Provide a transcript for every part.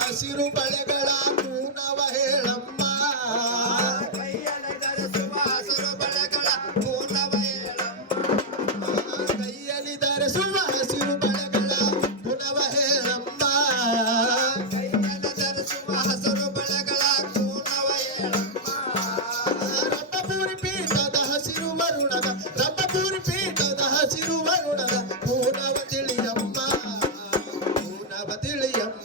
ಹಸಿರು ಬಳೆಗಳ ಕೂನವ ಹೇಳಮ್ಮ ಕೈಯಲ್ಲಿ ಧರಿಸುವ ಹಸಿರು ಬಳೆಗಳ ಕೂನವ ಹೇಳಮ್ಮ ಕೈಯಲ್ಲಿ ಧರಿಸುವ ಹಸಿರು ಬಳೆಗಳ ಕೂನವ ಹೇಳಮ್ಮ ಕೈಯಲ್ಲಿ ಧರಿಸುವ ಹಸಿರು ಬಳೆಗಳ ಕೂನವ ಹೇಳಮ್ಮ ರಂಭಪುರಿ ಪೀಠದ ಹಸಿರು ವರುಣದ ರಂಭಪುರಿ ಪೀಠದ ಹಸಿರು ವರುಣದ ಕೂನವ ತಿಳಿಯಮ್ಮ ಕೂನವ ತಿಳಿಯಮ್ಮ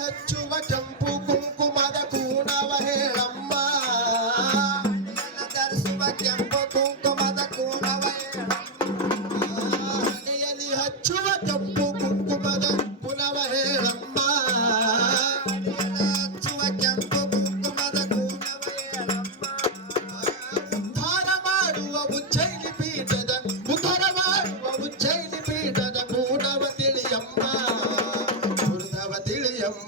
ಹಚ್ಚುವ ಕೆಂಪು ಕುಂಕುಮದ ಕೂನವ ಹೇಳಮ್ಮ ಧರಿಸುವ ಕೆಂಪು ಕುಂಕುಮದ ಕೂನವ ಹೇಳಮ್ಮ ಹಣೆಯಲ್ಲಿ ಹಚ್ಚುವ ಕೆಂಪು ಕುಂಕುಮದ ಕುನವ ಹೇಳಮ್ಮ ಹಚ್ಚುವ ಕೆಂಪು ಕುಂಕುಮದ ಕೂನವ ಹೇಳಮ್ಮ ಉದ್ಧಾರ ಮಾಡುವ ಉಜ್ಜಯಿನಿ ಪೀಠದ ಉದ್ಧಾರ ಮಾಡುವ ಉಜ್ಜಯಿನಿ ಪೀಠದ ಕೂನವ ತಿಳಿಯಮ್ಮ ಕೂನವ ತಿಳಿಯಮ್ಮ